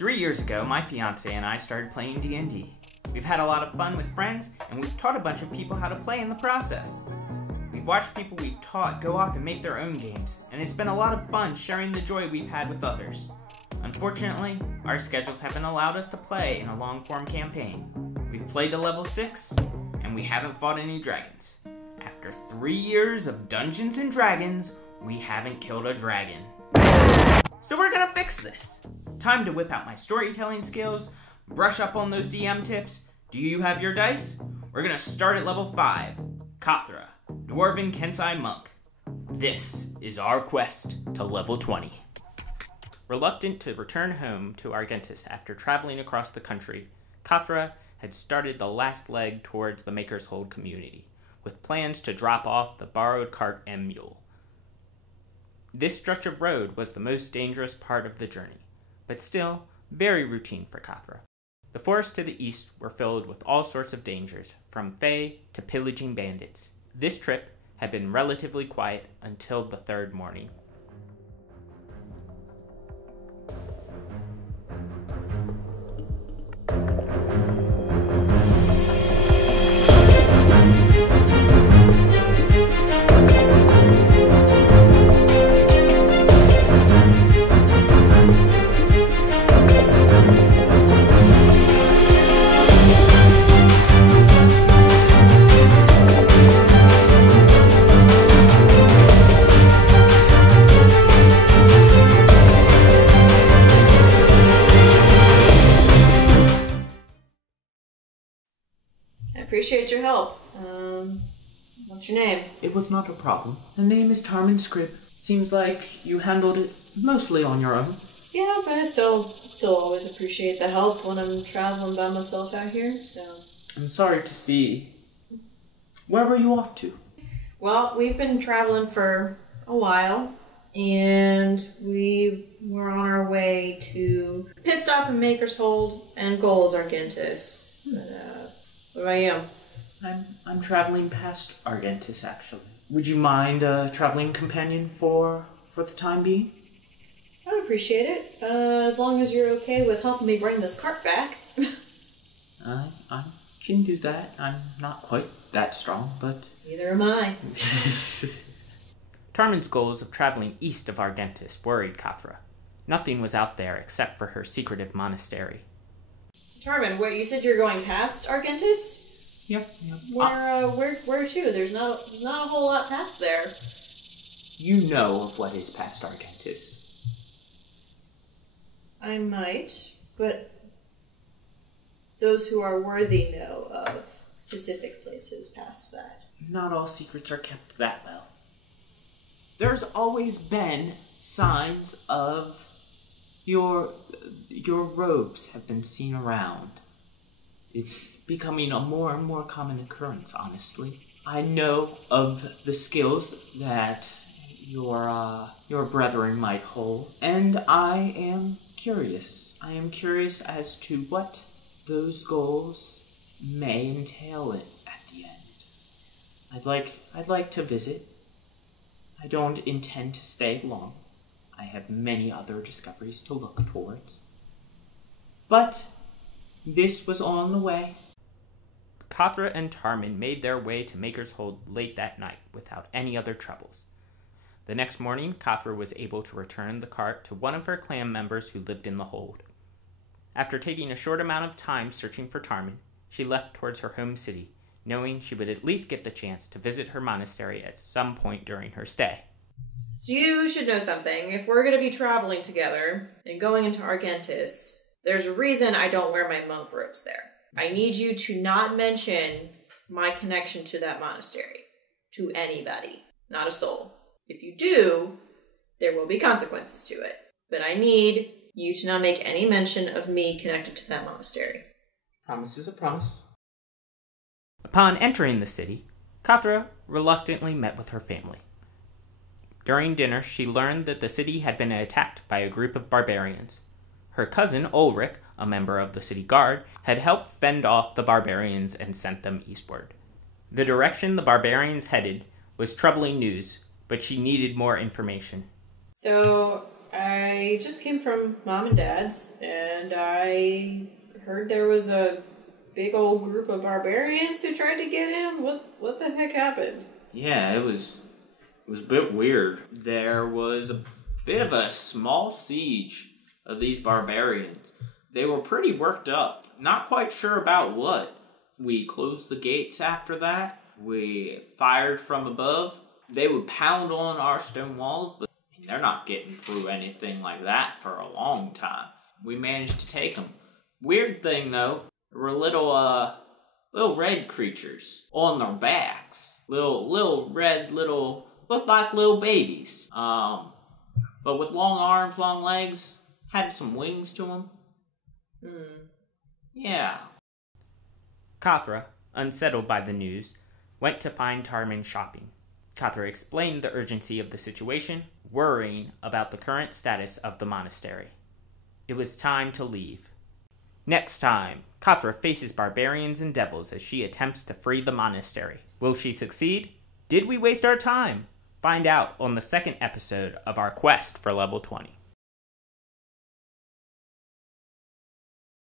3 years ago, my fiance and I started playing D&D. We've had a lot of fun with friends, and we've taught a bunch of people how to play in the process. We've watched people we've taught go off and make their own games, and it's been a lot of fun sharing the joy we've had with others. Unfortunately, our schedules haven't allowed us to play in a long-form campaign. We've played to level 6, and we haven't fought any dragons. After 3 years of Dungeons and Dragons, we haven't killed a dragon. So we're gonna fix this. Time to whip out my storytelling skills, brush up on those DM tips. Do you have your dice? We're gonna start at level 5, Kathra, Dwarven Kensei Monk. This is our quest to level 20. Reluctant to return home to Argentis after traveling across the country, Kathra had started the last leg towards the Maker's Hold community, with plans to drop off the borrowed cart and mule. This stretch of road was the most dangerous part of the journey, but still very routine for Kathra. The forests to the east were filled with all sorts of dangers, from fae to pillaging bandits. This trip had been relatively quiet until the third morning. Appreciate your help. What's your name? It was not a problem. The name is Tarmin Scribb. Seems like you handled it mostly on your own. Yeah, but I still always appreciate the help when I'm traveling by myself out here, so... I'm sorry to see. Where were you off to? Well, we've been traveling for a while, and we were on our way to pit stop in Maker's Hold and goal is Argentis. What about you? I'm traveling past Argentis, actually. Would you mind a traveling companion for the time being? I would appreciate it, as long as you're okay with helping me bring this cart back. I can do that. I'm not quite that strong, but... Neither am I. Tarmin's goals of traveling east of Argentis worried Kathra. Nothing was out there except for her secretive monastery. So Tarmin, wait, you said you're going past Argentis? Yep. Where to? There's not a whole lot past there. You know of what is past Argentis. I might, but those who are worthy know of specific places past that. Not all secrets are kept that well. There's always been signs of your robes have been seen around. It's becoming a more and more common occurrence, honestly. I know of the skills that your brethren might hold, and I am curious. I am curious as to what those goals may entail at the end. I'd like to visit. I don't intend to stay long. I have many other discoveries to look towards. But this was on the way. Kathra and Tarmin made their way to Maker's Hold late that night without any other troubles. The next morning, Kathra was able to return the cart to one of her clan members who lived in the hold. After taking a short amount of time searching for Tarmin, she left towards her home city, knowing she would at least get the chance to visit her monastery at some point during her stay. So you should know something. If we're going to be traveling together and going into Argentis, there's a reason I don't wear my monk robes there. I need you to not mention my connection to that monastery to anybody, not a soul. If you do, there will be consequences to it. But I need you to not make any mention of me connected to that monastery. Promise is a promise. Upon entering the city, Kathra reluctantly met with her family. During dinner, she learned that the city had been attacked by a group of barbarians. Her cousin, Ulrich, a member of the city guard, had helped fend off the barbarians and sent them eastward. The direction the barbarians headed was troubling news, but she needed more information. So, I just came from Mom and Dad's, and and I heard there was a big old group of barbarians who tried to get him. What the heck happened? Yeah, it was a bit weird. There was a bit of a small siege of these barbarians. They were pretty worked up, not quite sure about what. We closed the gates after that. We fired from above. They would pound on our stone walls, but they're not getting through anything like that for a long time. We managed to take them. Weird thing though, there were little red creatures on their backs. Little red, looked like little babies. But with long arms, long legs, had some wings to them. Yeah. Kathra, unsettled by the news, went to find Tarmin shopping. Kathra explained the urgency of the situation, worrying about the current status of the monastery. It was time to leave. Next time, Kathra faces barbarians and devils as she attempts to free the monastery. Will she succeed? Did we waste our time? Find out on the second episode of our quest for level 20.